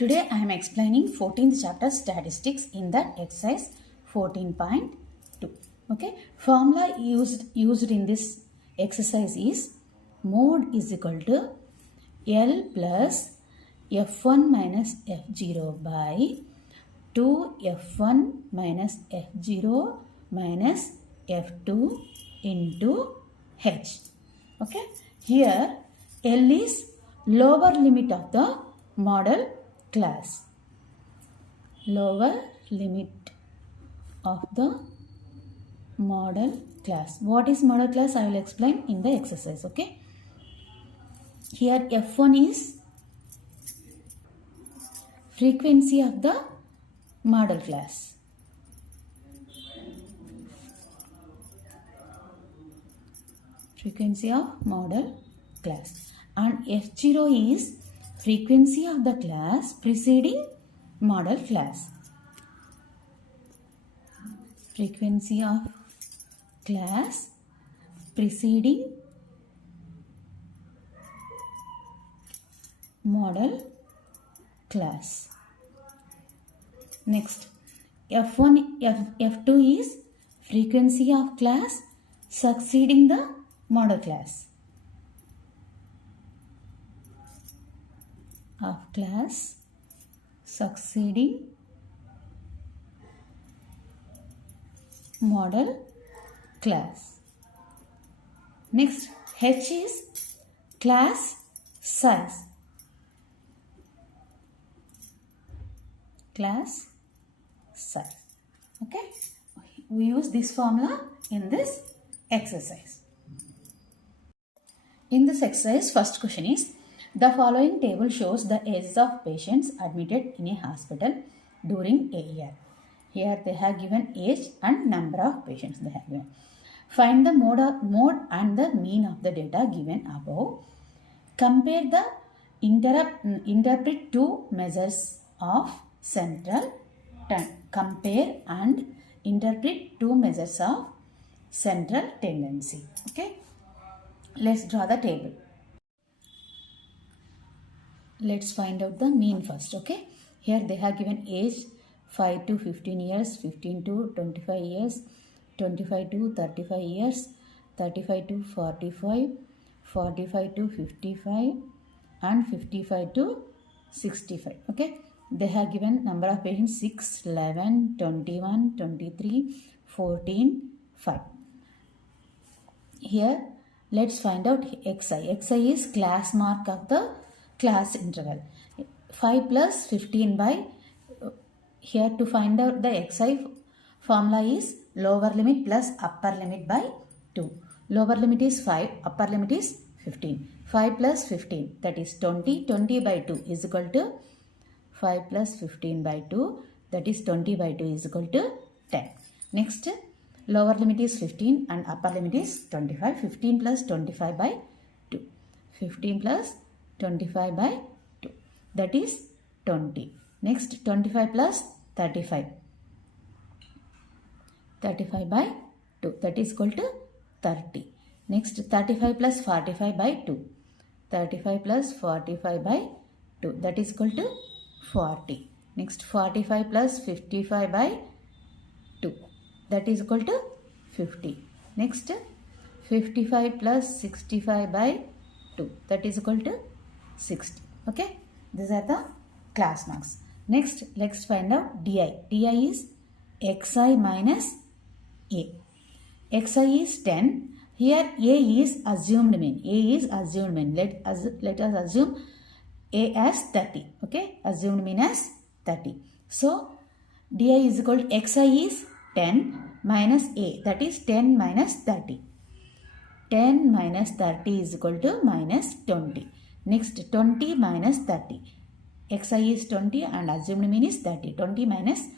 Today I am explaining 14th chapter statistics in that exercise 14.2. Okay, formula used in this exercise is mode is equal to L plus F1 minus F0 by 2F1 minus F0 minus F2 into H. Okay, here L is lower limit of the model class. Lower limit of the model class. What is model class? I will explain in the exercise. Okay. Here F1 is frequency of the model class. Frequency of model class. And F0 is frequency of the class preceding model class. Frequency of class preceding model class. Next, F2 is frequency of class succeeding the model class. Of class succeeding model class. Next, H is class size. Class size. Okay, we use this formula in this exercise. In this exercise, first question is, the following table shows the ages of patients admitted in a hospital during a year. Here they have given age and number of patients they have given. Find the mode and the mean of the data given above. Compare the interpret two measures of central compare and interpret two measures of central tendency. Okay, let's draw the table. Let's find out the mean first. Okay, here they have given age 5 to 15 years, 15 to 25 years, 25 to 35 years, 35 to 45, 45 to 55 and 55 to 65. Okay, they have given number of patients 6, 11, 21, 23, 14, 5. Here let's find out xi. Xi is class mark of the class interval. 5 plus 15 by, here to find out the xi formula is lower limit plus upper limit by 2. Lower limit is 5, upper limit is 15. 5 plus 15, that is 20. 20 by 2 is equal to 5 plus 15 by 2, that is 20 by 2 is equal to 10. Next, lower limit is 15 and upper limit is 25. 15 plus 25 by 2. 15 plus 25 by 2, that is 20. Next, 25 plus 35. 35 by 2, that is equal to 30. Next, 35 plus 45 by 2. 35 plus 45 by 2, that is equal to 40. Next, 45 plus 55 by 2, that is equal to 50. Next, 55 plus 65 by 2, that is equal to 60. Okay, these are the class marks. Next, let's find out di. Di is xi minus a. Xi is 10. Here a is assumed mean. A is assumed mean. Let us assume a as 30. Okay, assumed mean as 30. So di is equal to xi is 10 minus a, that is 10 minus 30. 10 minus 30 is equal to minus 20. Next, 20 minus 30. Xi is 20 and assumed mean is 30. 20 minus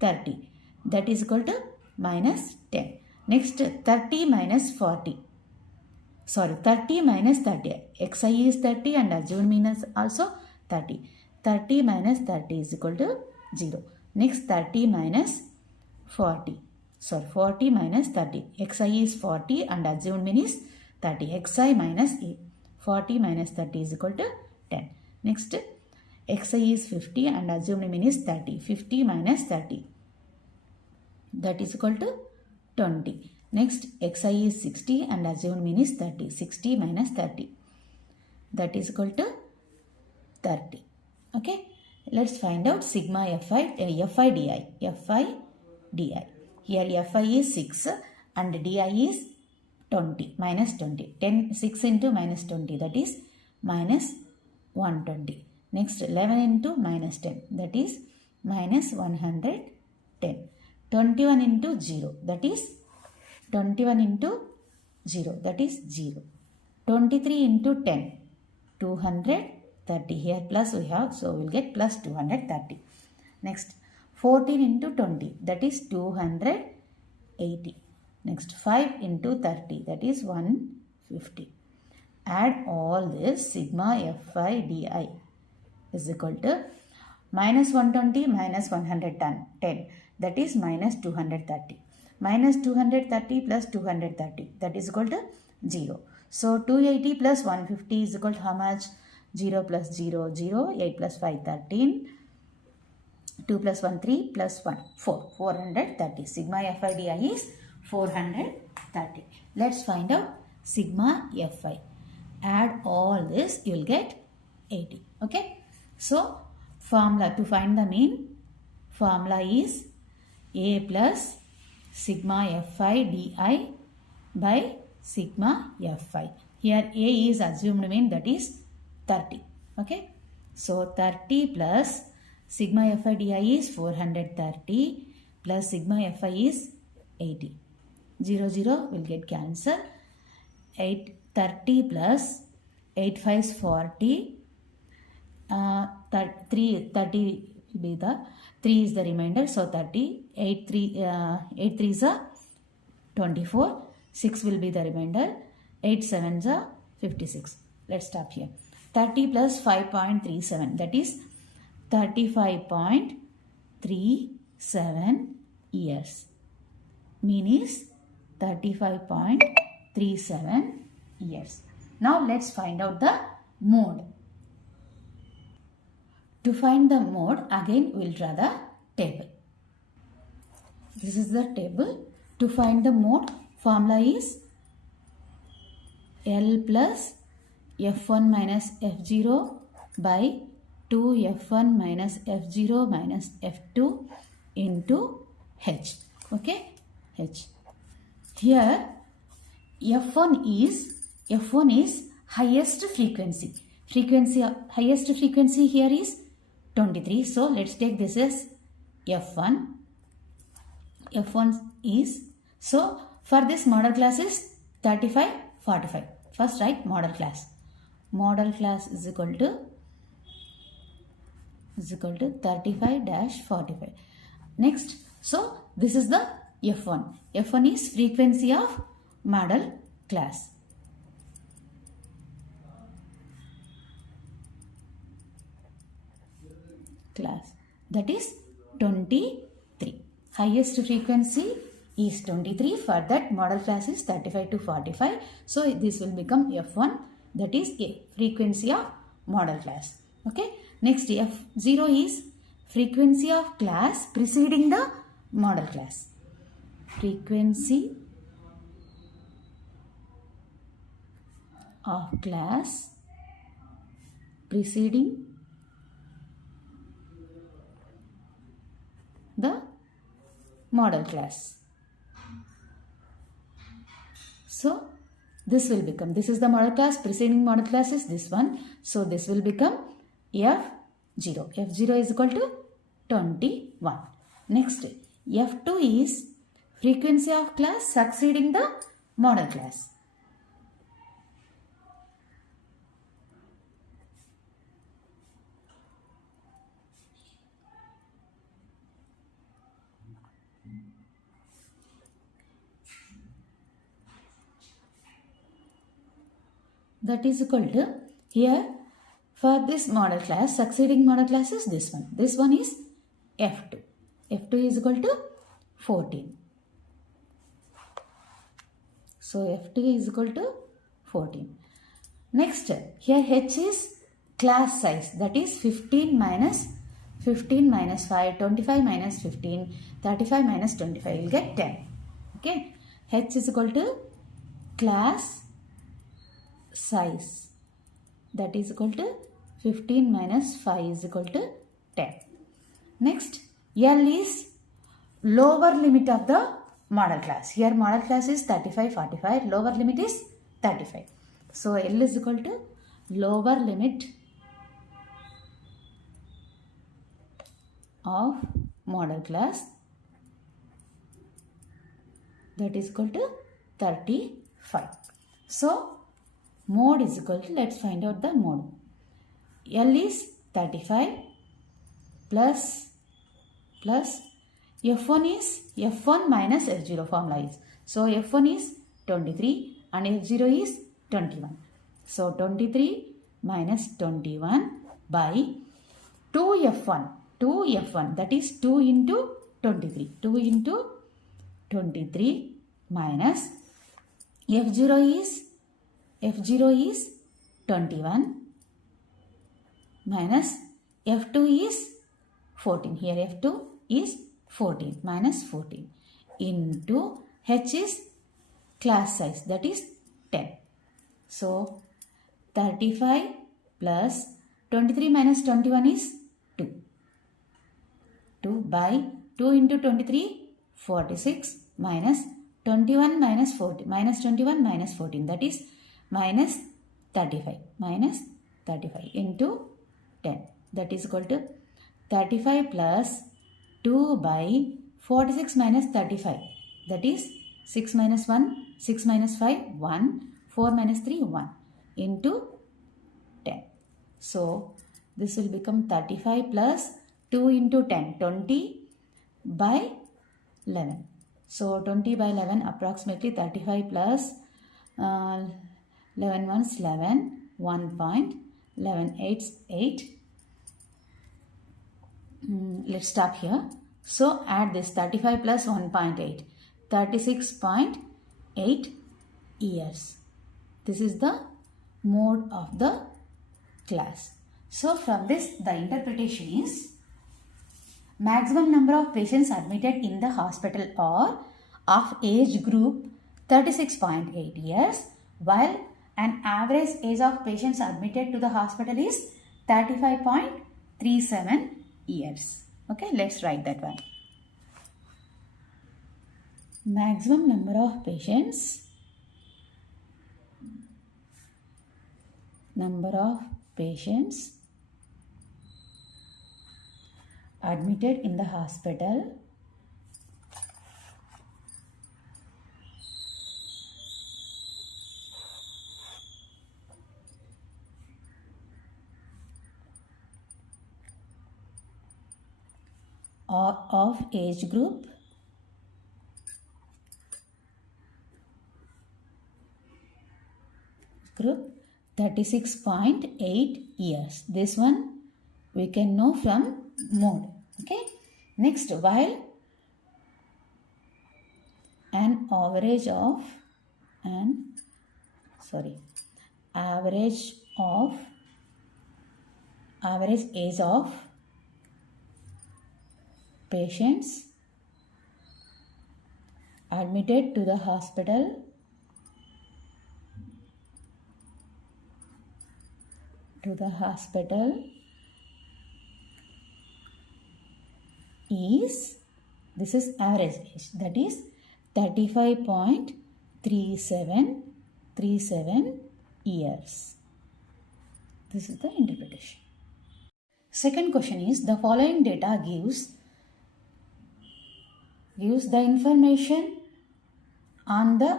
30, that is equal to minus 10. Next, 30 minus 40. Sorry, 30 minus 30. Xi is 30 and assumed mean is also 30. 30 minus 30 is equal to 0. Next, 30 minus 40. Sorry, 40 minus 30. Xi is 40 and assumed mean is 30. Xi minus a. 40 minus 30 is equal to 10. Next, xi is 50 and assumed mean is 30. 50 minus 30. That is equal to 20. Next, xi is 60 and assumed mean is 30. 60 minus 30. That is equal to 30. Okay. Let's find out sigma fi di. Fi di. Here fi is 6 and di is 20. Minus 20. 6 into minus 20. That is minus 120. Next, 11 into minus 10. That is minus 110. 21 into 0. That is 21 into 0. That is 0. 23 into 10. 230. Here plus we have. So we will get plus 230. Next, 14 into 20. That is 280. Next, 5 into 30. That is 150. Add all this. Sigma fi di is equal to minus 120 minus 110. That is minus 230. Minus 230 plus 230. That is equal to 0. So 280 plus 150 is equal to how much? 0 plus 0, 0. 8 plus 5, 13. 2 plus 1, 3 plus 1, 4. 430. Sigma fi di is 430. Let's find out sigma fi. Add all this, you will get 80. Okay. So formula to find the mean, formula is a plus sigma fi di by sigma fi. Here a is assumed mean, that is 30. Okay. So 30 plus sigma fi di is 430 plus sigma fi is 80. 0, 0 will get cancelled. 30 plus 8 5 is 40. 30 will be the 3 is the remainder. So 30. 8 3 is a 24. 6 will be the remainder. 8 7 is a 56. Let's stop here. 30 plus 5.37. That is 35.37 years. Mean is 35.37 years. Now let's find out the mode. To find the mode, again we will draw the table. This is the table. To find the mode, formula is L plus F1 minus F0 by 2F1 minus F0 minus F2 into H. Okay, H. Here F1 is highest frequency. Highest frequency here is 23. So let's take this as F1. F1 is, so for this model class is 35, 45. First write model class. Model class is equal to 35-45. Next, so this is the F1. F1 is frequency of model class. That is 23. Highest frequency is 23. For that model class is 35 to 45. So this will become F1. That is a frequency of model class. Okay. Next, F0 is frequency of class preceding the model class. Frequency of class preceding the model class. So this will become, this is the model class, preceding model class is this one. So this will become F0. F0 is equal to 21. Next, F2 is frequency of class succeeding the model class. That is equal to, here for this model class, succeeding model class is this one. This one is F2. F2 is equal to 14. So F2 is equal to 14. Next, here H is class size, that is 15 minus 5, 25 minus 15, 35 minus 25, you will get 10. Okay, H is equal to class size, that is equal to 15 minus 5 is equal to 10. Next, L is lower limit of the model class. Here model class is 35, 45, lower limit is 35. So L is equal to lower limit of model class, that is equal to 35. So mode is equal to, let's find out the mode. L is 35 plus F1 is F1 minus F0 formula is. So F1 is 23 and F0 is 21. So 23 minus 21 by 2F1, that is 2 into 23. 2 into 23 minus F0 is 21 minus F2 is 14. Here F2 is 14 minus 14 into H is class size, that is 10. So 35 plus 23 minus 21 is 2. 2 by 2 into 23, 46 minus 21 minus 40, minus 21 minus 14, that is minus 35 into 10, that is equal to 35 plus 2 by 46 minus 35, that is 6 minus 1, 6 minus 5, 1, 4 minus 3, 1 into 10. So this will become 35 plus 2 into 10, 20 by 11. So 20 by 11 approximately 35 plus 11 ones 11, 1.11 8's 8. Let's stop here. So add this 35 plus 1.8, 36.8 years. This is the mode of the class. So from this the interpretation is, maximum number of patients admitted in the hospital are of age group 36.8 years, while an average age of patients admitted to the hospital is 35.37 years. Okay, let's write that one. Maximum number of patients admitted in the hospital or of age group 36.8 years. This one we can know from mode. Okay. Next, while an average age of patients admitted to the hospital is, this is average age, that is 35.37 years. This is the interpretation. Second question is, the following data gives the information on the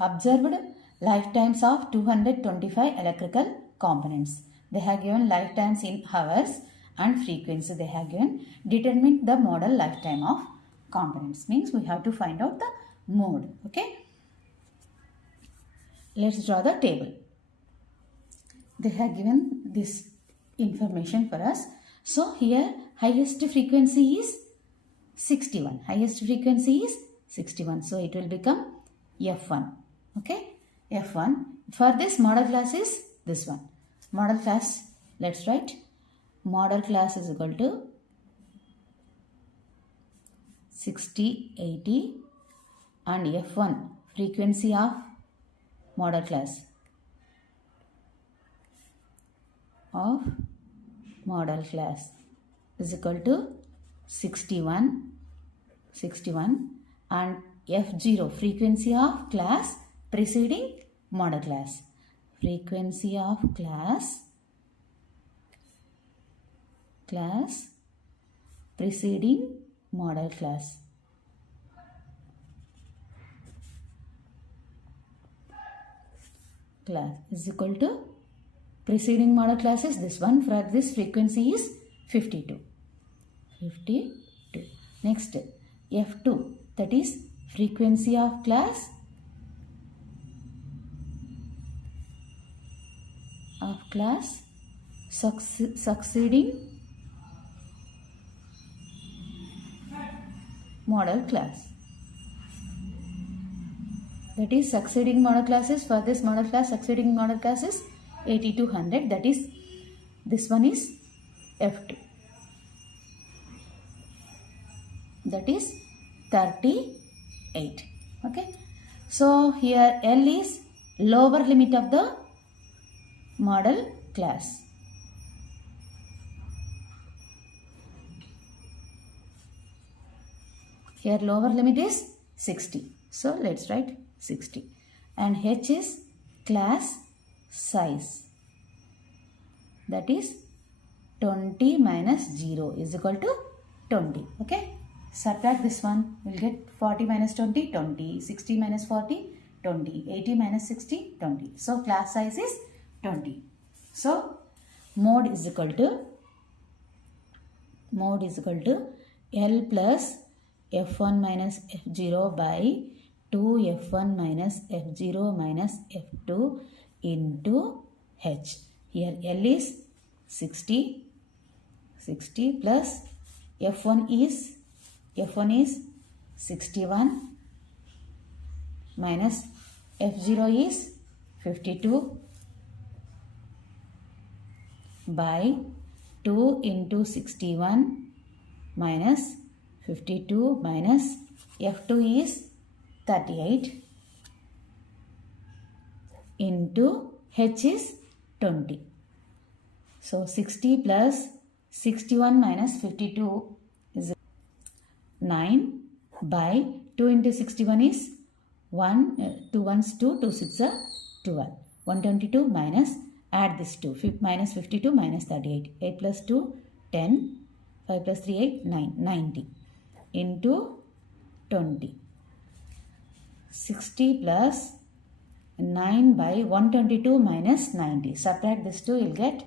observed lifetimes of 225 electrical components. They have given lifetimes in hours and frequency they have given. Determine the model lifetime of components, means we have to find out the mode. Okay, let's draw the table. They have given this information for us. So here highest frequency is 61. Highest frequency is 61. So it will become F1. Okay, F1. For this model class is this one. Model class, let's write. Model class is equal to 60, 80 and F1 frequency of model class is equal to 61 and F0 frequency of class preceding model class. Frequency of class preceding model class. Class is equal to preceding model class is this one. For this frequency is 52. Next F2, that is frequency of class succeeding model class. That is succeeding model classes. For this model class, succeeding model class is 80 to 100. That is, this one is F2. That is 38. Okay. So here L is lower limit of the model class. Here lower limit is 60. So let's write 60. And H is class size. That is 20 minus 0 is equal to 20. Okay. Subtract this one. We'll get 40 minus 20, 20. 60 minus 40, 20. 80 minus 60, 20. So class size is 20. So mode is equal to L plus F1 minus F0 by 2F1 minus F0 minus F2 into H. Here L is 60 plus F1 is 61 minus F0 is 52 by 2 into 61 minus 52 minus F2 is 38 into H is 20. So 60 plus 61 minus 52 is 9 by 2 into 61 is 1, 2 ones 2, 2 6 are 12. 122 minus, add this 2, minus 52 minus 38. 8 plus 2, 10. 5 plus 3, 8, 9. 90 into 20. 60 plus 9 by 122 minus 90. Subtract this 2, you will get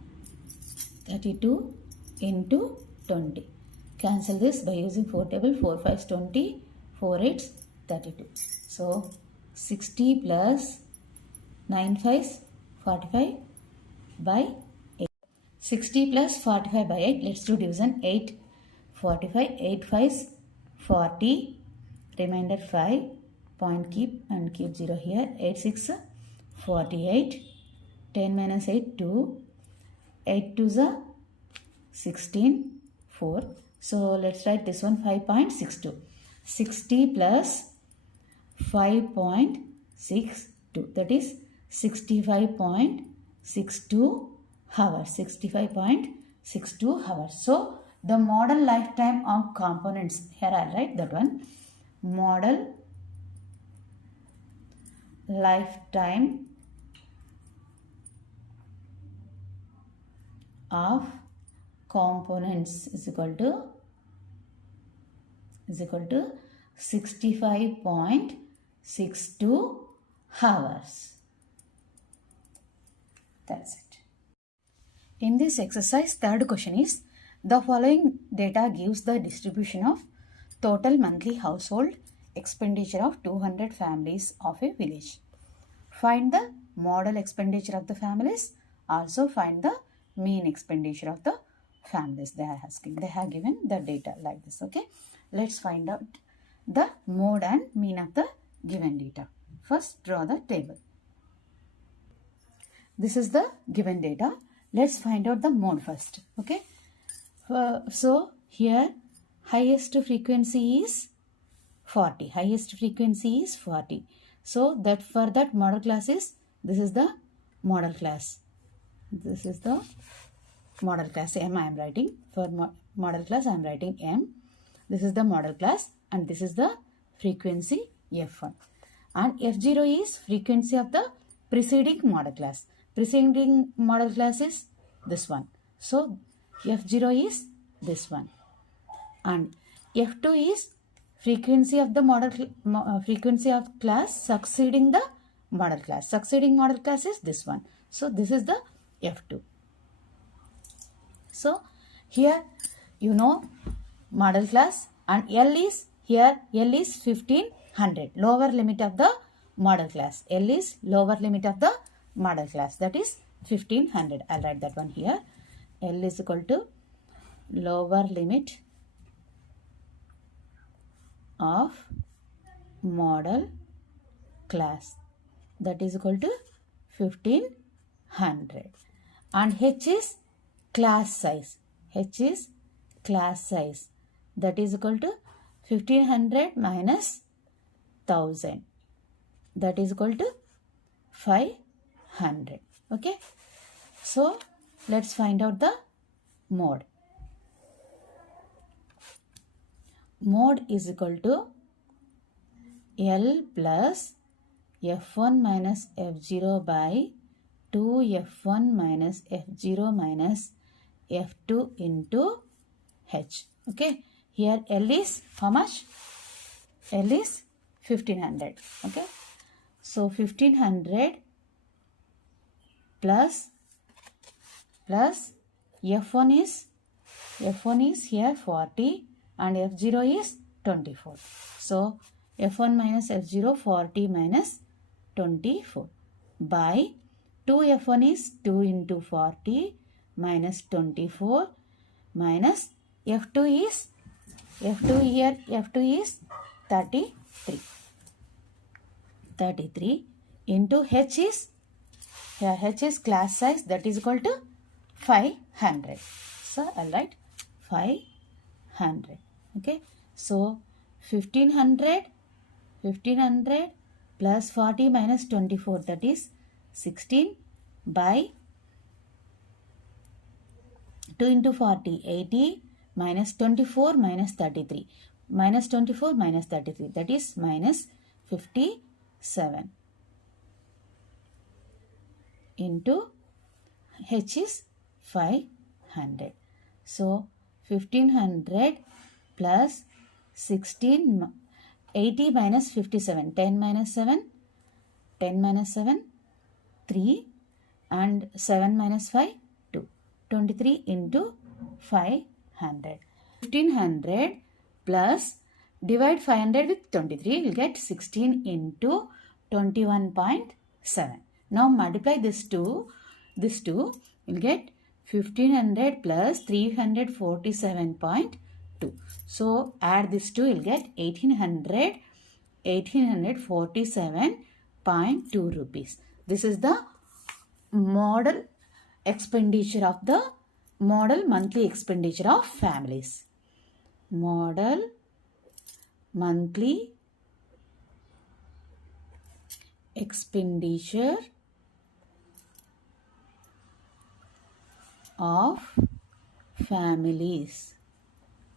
32 into 20. Cancel this by using 4 table. 4 5s 20, 4 8s 32. So 60 plus 9 5s 45 by 8. 60 plus 45 by 8. Let's do division. 8 45. 8 5s 40. Remainder 5. Point keep and keep 0 here. 8 6 48. 10 minus 8 2. 8 2s are 16. 4. So let's write this one. 5.62. 60 plus 5.62. That is 65.62 hours. 65.62 hours. So the model lifetime of components. Here I'll write that one. Model lifetime of components is equal to 65.62 hours. That's it. In this exercise, third question is, the following data gives the distribution of total monthly household expenditure of 200 families of a village. Find the model expenditure of the families. Also find the mean expenditure of the families. They are asking. They have given the data like this. Okay. Let's find out the mode and mean of the given data. First, draw the table. This is the given data. let's find out the mode first. Okay. So here highest frequency is 40. Highest frequency is 40. So that for that model class is, this is the model class. This is the model class M I am writing. For model class I am writing M. This is the model class and this is the frequency F1. And F0 is frequency of the preceding model class. Preceding model class is this one. So F0 is this one. And F2 is frequency of the frequency of class succeeding the model class. Succeeding model class is this one. So this is the F2. So here you know model class, and L is here, L is 1500, lower limit of the model class. L is lower limit of the model class, that is 1500. I'll write that one here. L is equal to lower limit of model class, that is equal to 1500. And H is class size. H is class size, that is equal to 1500 minus 1000, that is equal to 500. Okay. So let's find out the mode. Mode is equal to L plus F1 minus F0 by 2F1 minus F0 minus F2 into H. Okay. Here L is how much? L is 1500. Okay. So 1500 plus F1 is here 40 and F0 is 24. So F1 minus F0, 40 minus 24 by 2F1 is 2 into 40 minus 24 minus F2 is F2 is 33. 33 into H is, here H is class size, that is equal to 500. So I'll write 500. Okay. So 1500 plus 40 minus 24, that is 16 by 2 into 40, 80 minus 24 minus 33. Minus 24 minus 33, that is minus 57 into H is 500. So 1500 plus 16, 80 minus 57, 10 minus 7, 3 and 7 minus 5, 2. 23 into 500. 1500 plus divide 500 with 23, you will get 16 into 21.7. Now multiply this two, you will get 1500 plus 347.2. So add this two, you will get 1847.2 rupees. This is the model expenditure of the model monthly expenditure of families. Model monthly expenditure of families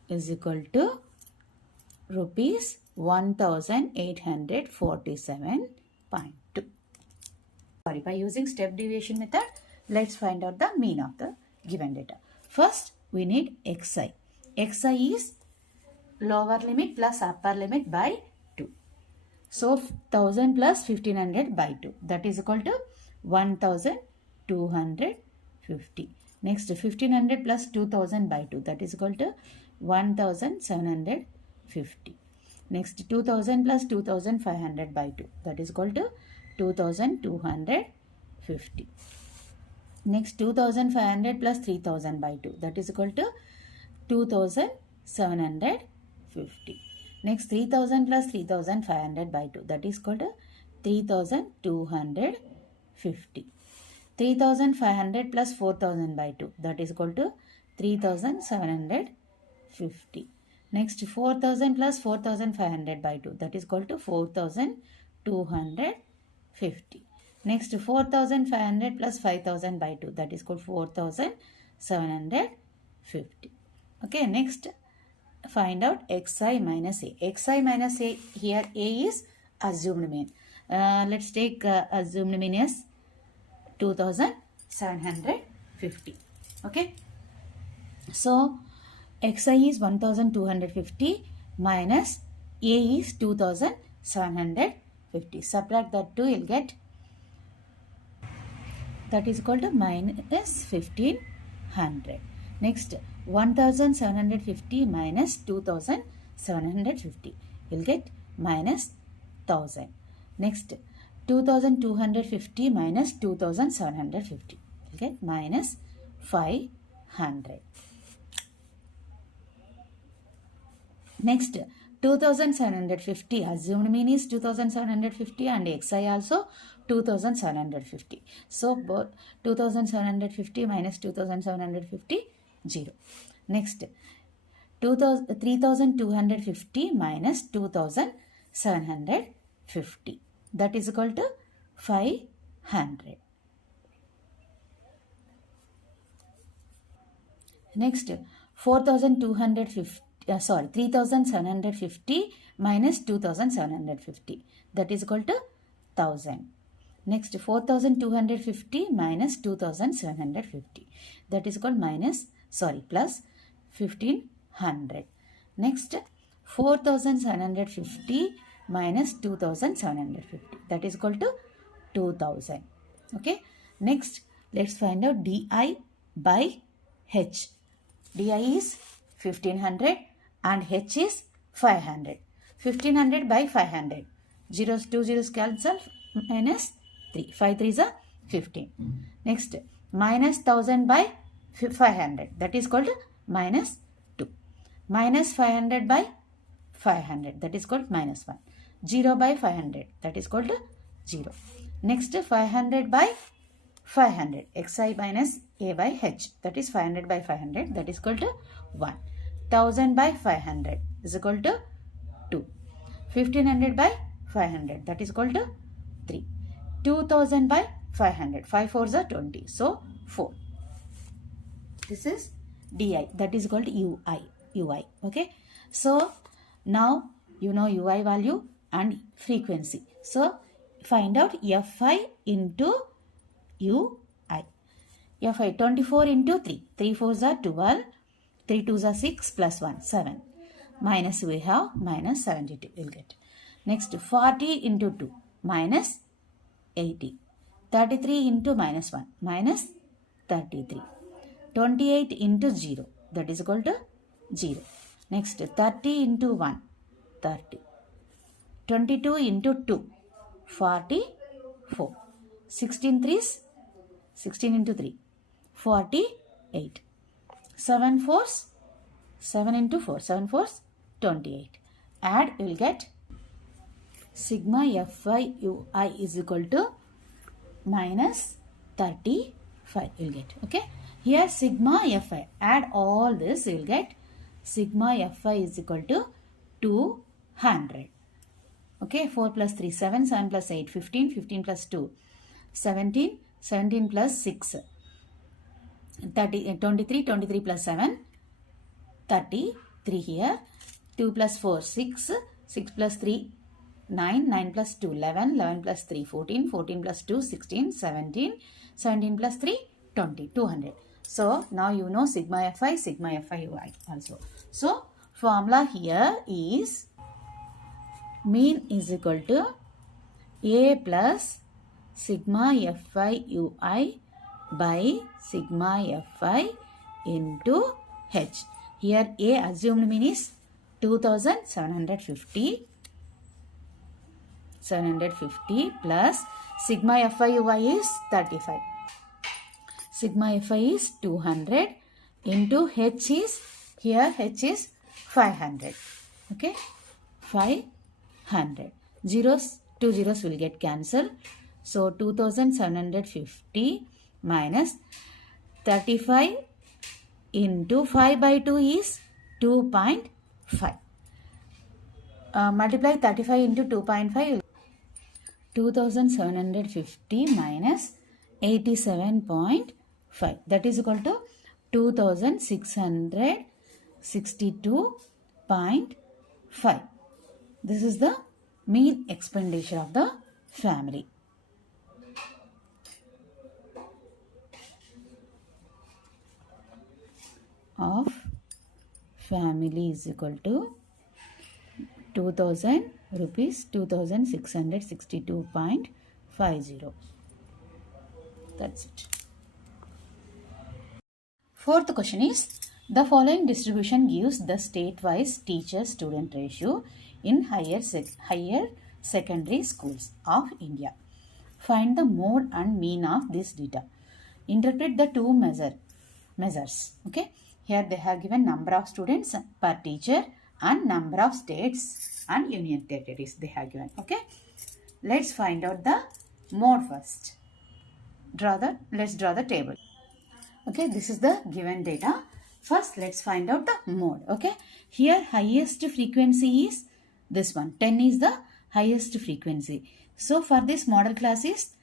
is equal to rupees 1847.2. Sorry, by using step deviation method, let's find out the mean of the given data. First, we need Xi. Xi is lower limit plus upper limit by 2. So 1000 plus 1500 by 2, that is equal to 1250. Next 1500 plus 2000 by 2, that is equal to 1750. Next 2000 plus 2500 by 2, that is equal to 2250. Next 2500 plus 3000 by 2, that is equal to 2750. Next 3000 plus 3500 by 2, that is equal to 3250. 3500 plus 4000 by 2, that is equal to 3750. Next 4000 plus 4500 by 2, that is equal to 4250. Next 4500 plus 5000 by 2, that is equal to 4750. Okay, next find out xi minus a. Xi minus a, here a is assumed mean. Let's take assumed mean as 2750. Okay, so xi is 1250 minus a is 2750. Subtract that 2, you'll get, that is equal to minus 1500. Next 1750 minus 2750, you'll get minus 1000. Next 2250 minus 2750, you'll get minus 500. Next 2750, assumed mean is 2750 and xi also 2750. So both 2750 minus 2750, 0. Next 3250 minus 2750, that is equal to 500. Next 3750 minus 2750, that is equal to 1000. Next 4250 minus 2750, that is equal plus 1500. Next 4750 minus 2750, that is equal to 2000. Okay, next let's find out di by h. Di is 1500 and h is 500. 1500 by 500, zeros, 2 zeros cancel, minus 3. 5 3s are 15. Next minus 1000 by 500, that is called minus 2. Minus 500 by 500, that is called minus 1. 0 by 500, that is called 0. Next 500 by 500, xi minus a by h, that is 500 by 500, that is equal to 1. 1000 by 500 is equal to 2. 1500 by 500, that is equal to 3. 2000 by 500, 5 4s are 20, so 4. This is di, that is called ui. Okay, so now you know ui value and frequency. So find out fi into ui. Fi 24 into 3. 3 4s are 12. 3 2s are 6 plus 1, 7. Minus we have minus 72, you'll get. Next 40 into 2, minus 80. 33 into minus 1, minus 33. 28 into 0, that is equal to 0. Next 30 into 1, 30. 22 into 2, 44. 16 3s, 16 into 3, 48. 7 4s, 7 into 4, 7 4s, 28. Add, you will get sigma fi ui is equal to minus 35, you will get. Okay, here sigma fi, add all this, you will get sigma fi is equal to 200. Okay, 4 plus 3, 7, 7 plus 8, 15, 15 plus 2, 17, 17 plus 6, 30, 23, 23 plus 7, 33 here, 2 plus 4, 6, 6 plus 3, 9, 9 plus 2, 11, 11 plus 3, 14, 14 plus 2, 16, 17, 17 plus 3, 20, 200. So, now you know sigma fi ui also. So, formula here is mean is equal to a plus sigma fi ui by sigma fi into h. Here a assumed mean is 2750 plus sigma fi ui is 35. Sigma fi is 200 into h is, here h is 500. Okay, 500. Zeros, 2 zeros will get cancelled. So 2750 minus 35 into 5 by 2 is 2.5. Multiply 35 into 2.5, 2750 minus 87.5, that is equal to 2662.5. This is the mean expenditure of the family. Of family is equal to 2000 rupees 2662.50. That's it. Fourth question is, the following distribution gives the state-wise teacher-student ratio in higher secondary schools of India. Find the mode and mean of this data. Interpret the two measures. Okay. Here they have given number of students per teacher and number of states and union territories they have given. Okay. Let's find out the mode first. Let's draw the table. Okay, this is the given data. First, let's find out the mode. Okay, here highest frequency is this one. 10 is the highest frequency. So, for this model class is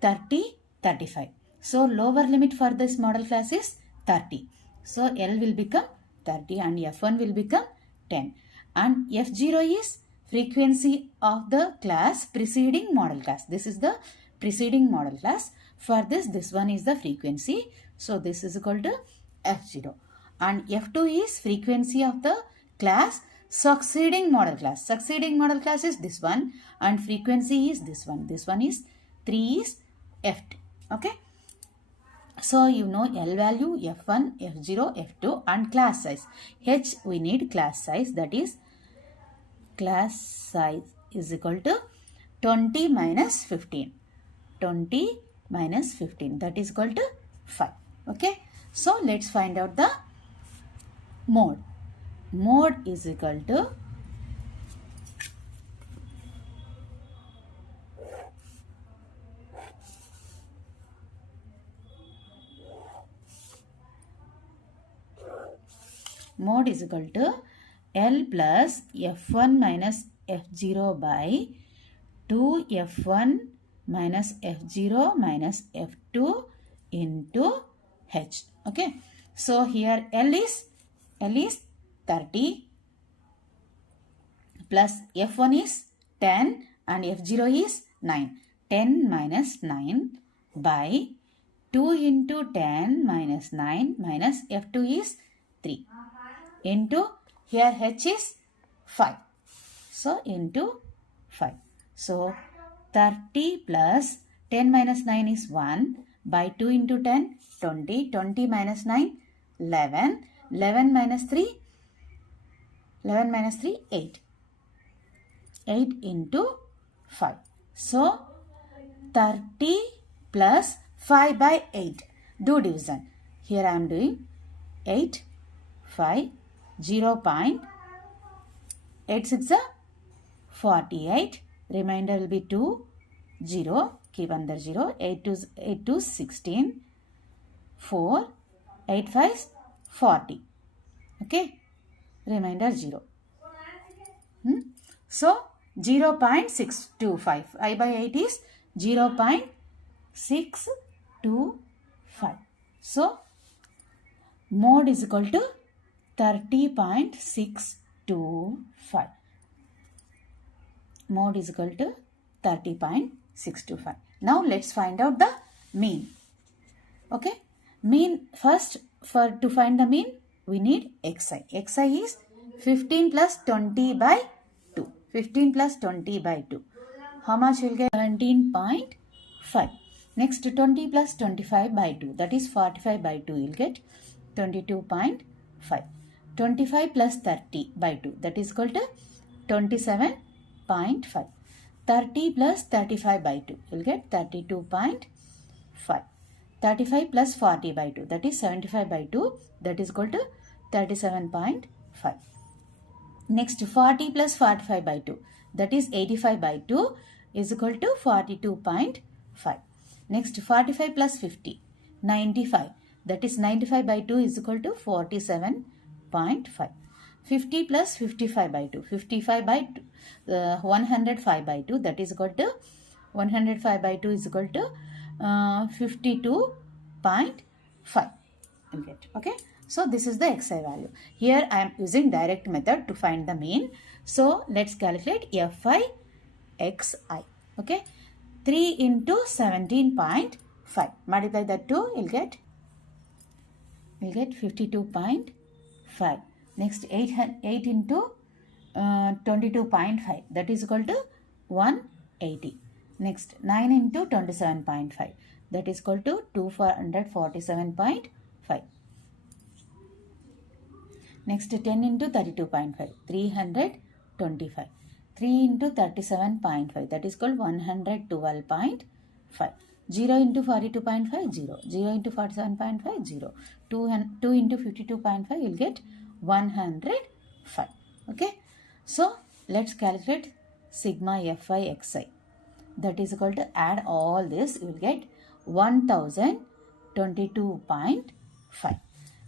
30, 35. So, lower limit for this model class is 30. So, L will become 30 and F1 will become 10. And F0 is frequency of the class preceding model class. This is the preceding model class. For this one is the frequency. So, this is equal to F0. And F2 is frequency of the class succeeding model class. Succeeding model class is this one and frequency is this one. This one is 3 is F2. Okay. So, you know L value, F1, F0, F2 and class size. H we need class size, that is class size is equal to 20 minus 15. 20 minus 15, that is equal to 5. Okay. So, let's find out the mode. Mode is equal to L plus F1 minus F0 by 2F1 minus F0 minus F2 into H. Okay. So, here L is 30 plus F1 is 10 and F0 is 9. 10 minus 9 by 2 into 10 minus 9 minus F2 is 3 into here H is 5. So, into 5. So, 30 plus 10 minus 9 is 1 by 2 into 10, 20. 20 minus 9, 11. 11 minus 3, 8. 8 into 5. So, 30 plus 5 by 8. Do division. Here I am doing 8, 5, 0.86 48. Remainder will be 2, 0. Keep under 0. 8 to 16. 4, 8 5, 40. Okay. Remainder 0. So, 0.625. I by 8 is 0.625. So, mode is equal to 30.625. Mode is equal to 30.625. Now, let's find out the mean. Okay. Mean first, to find the mean, we need xi. Xi is 15 plus 20 by 2. 15 plus 20 by 2. How much will get? 17.5. Next, 20 plus 25 by 2. That is 45 by 2. You will get 22.5. 25 plus 30 by 2. That is equal to 27.5. 30 plus 35 by 2. You will get 32.5. 35 plus 40 by 2. That is 75 by 2. That is equal to 37.5. Next, 40 plus 45 by 2. That is 85 by 2 is equal to 42.5. Next, 45 plus 50. 95. That is 95 by 2 is equal to 47.5. 50 plus 55 by 2. 55 by 2, 105 by 2, that is equal to 105 by 2 is equal to 52.5. You get, okay. So this is the xi value. Here I am using direct method to find the mean. So let's calculate fi xi. Okay. 3 into 17.5. Multiply that 2, you'll get 52.5. Next 8 into 22.5, that is equal to 180. Next 9 into 27.5, that is equal to 247.5. Next 10 into 32.5, 325. 3 into 37.5, that is called 112.5. 0 into 42.5, 0. 0 into 47.5, 0. 2 into 52.5, you'll get 105. Okay. So, let's calculate sigma fi xi. That is equal to, add all this, you will get 1022.5.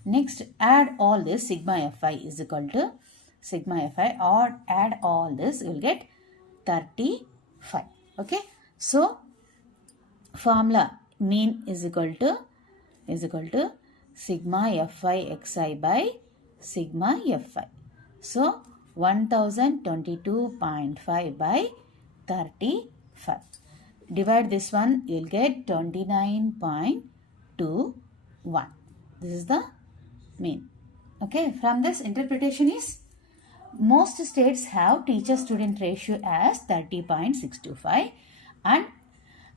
Next, add all this, sigma fi is equal to, sigma fi, or add all this, you will get 35. Okay. So, formula mean is equal to sigma fi xi by sigma fi. So, 1022.5 by 35. Divide this one, you will get 29.21. This is the mean. Okay, from this interpretation is, most states have teacher-student ratio as 30.625 and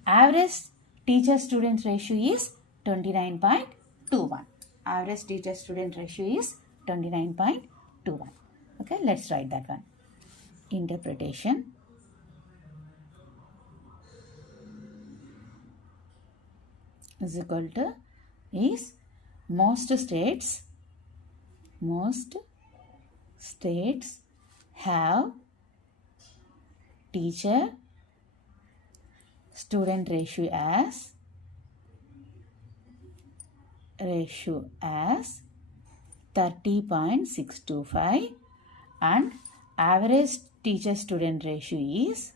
average teacher-student ratio is 29.21. Average teacher-student ratio is 29.21. Okay, let's write that one. Interpretation is equal to is most states have teacher student ratio as 30.625 and average teacher student ratio is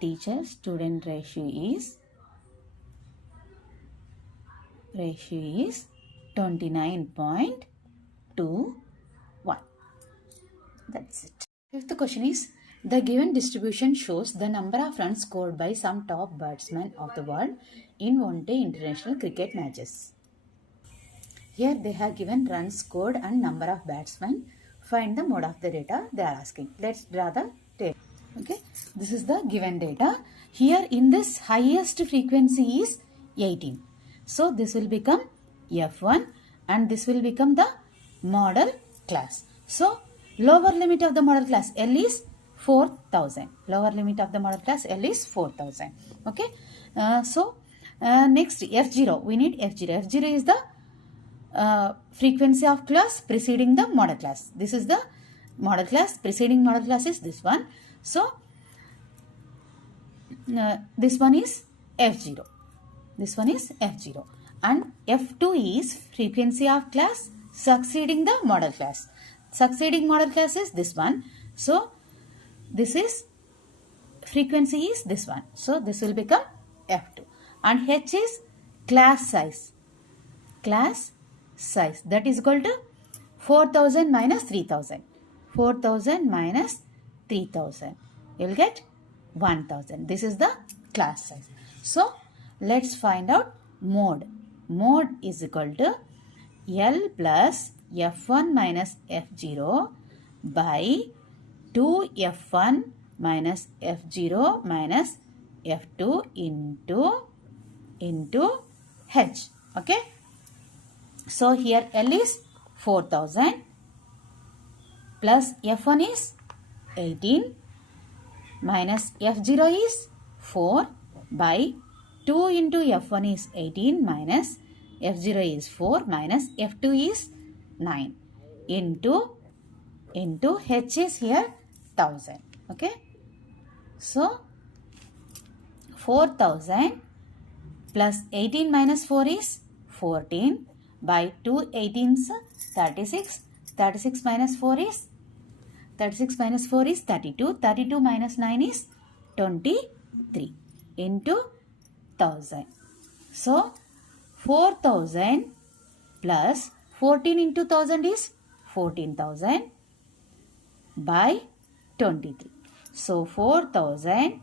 29.21. That's it. Fifth question is, the given distribution shows the number of runs scored by some top batsmen of the world in one-day international cricket matches. Here they have given runs scored and number of batsmen. Find the mode of the data they are asking. Let's draw the table. Okay, this is the given data. Here in this, highest frequency is 18. So this will become F1 and this will become the model class. So lower limit of the model class L is 4,000. Lower limit of the model class L is 4,000. Okay. Next F0. We need F0. F0 is the frequency of class preceding the model class. This is the model class. Preceding model class is this one. So this one is F0. This one is F0. And F2 is frequency of class succeeding the model class. Succeeding model class is this one. So this is frequency is this one. So this will become F2. And H is class size. Class size. That is equal to 4,000 minus 3,000. 4,000 minus 3,000. You will get 1,000. This is the class size. So let's find out mode. Mode is equal to L plus F1 minus F0 by 2F1 minus F0 minus F2 into H. Okay. So here L is 4,000 plus F1 is 18 minus F0 is 4 by 2 into F1 is 18 minus F0 is 4 minus F2 is 9 into H is here 1000. Okay. So 4,000 plus 18 minus 4 is 14 by 2 18s 36. 36 minus 4 is 32. 32 minus 9 is 23 into 1000. So 4000 plus 14 into 1000 is 14,000 by 23. So 4000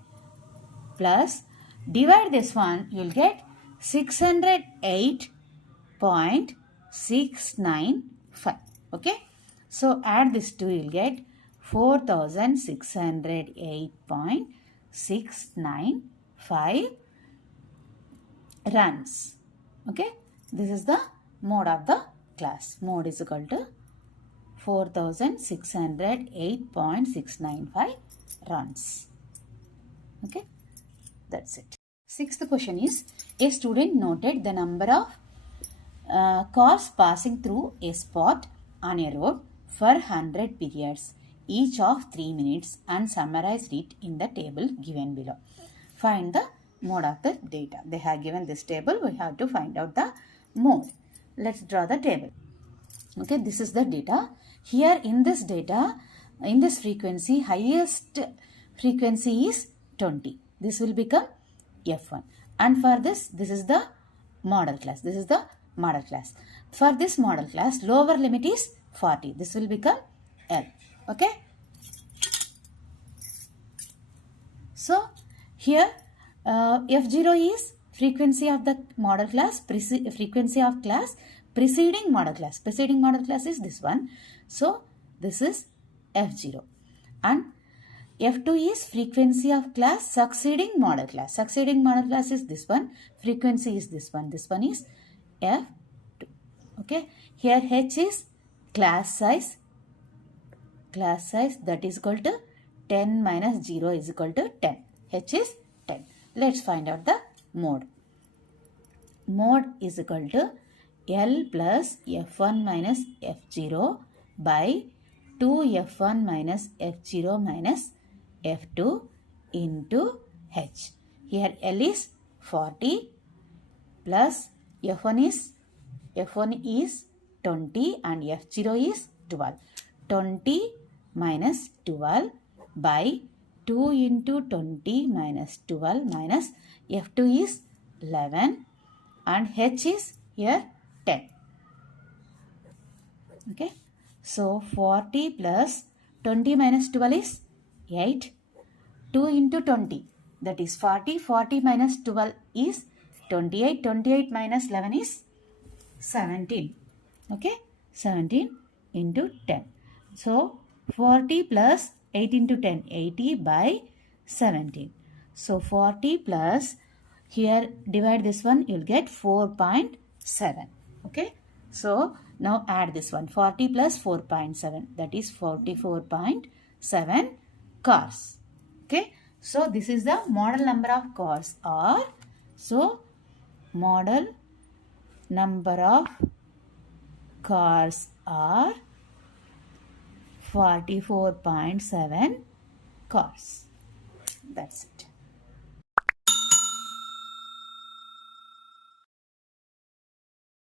plus divide this one, you will get 608.695. Okay. So add this two, you will get 4608.695 runs. Okay. This is the mode of the class. Mode is equal to 4608.695 runs. Okay. That's it. Sixth question is, a student noted the number of cars passing through a spot on a road for 100 periods, each of 3 minutes, and summarized it in the table given below. Find the mode of the data. They have given this table. We have to find out the mode. Let's draw the table. Okay, this is the data. Here in this data, in this frequency, highest frequency is 20. This will become F1. And for this is the model class. This is the model class. For this model class, lower limit is 40. This will become L. Okay. So, here F0 is frequency of the model class, frequency of class preceding model class. Preceding model class is this one. So, this is F0. And F2 is frequency of class succeeding model class. Succeeding model class is this one. Frequency is this one. This one is F2. Okay. Here H is class size. Class size, that is equal to 10 minus 0 is equal to 10. H is 10. Let's find out the mode. Mode is equal to L plus F1 minus F0 by 2F1 minus F0 minus F2 into H. Here L is 40 plus F1 is 20 and F0 is 12. 20 minus 12 by 2 into 20 minus 12 minus F2 is 11 and H is here 10. Okay. So 40 plus 20 minus 12 is 8. 2 into 20, that is 40. 40 minus 12 is 28. 28 minus 11 is 17. Okay. 17 into 10. So 40 plus 8 into 10, 80 by 17. So 40 plus, here divide this one, you will get 4.7. Okay. So now add this one, 40 plus 4.7, that is 44.7 cars. Okay. So this is the model number of cars, or so model number of cars are 44.7 cars. That's it.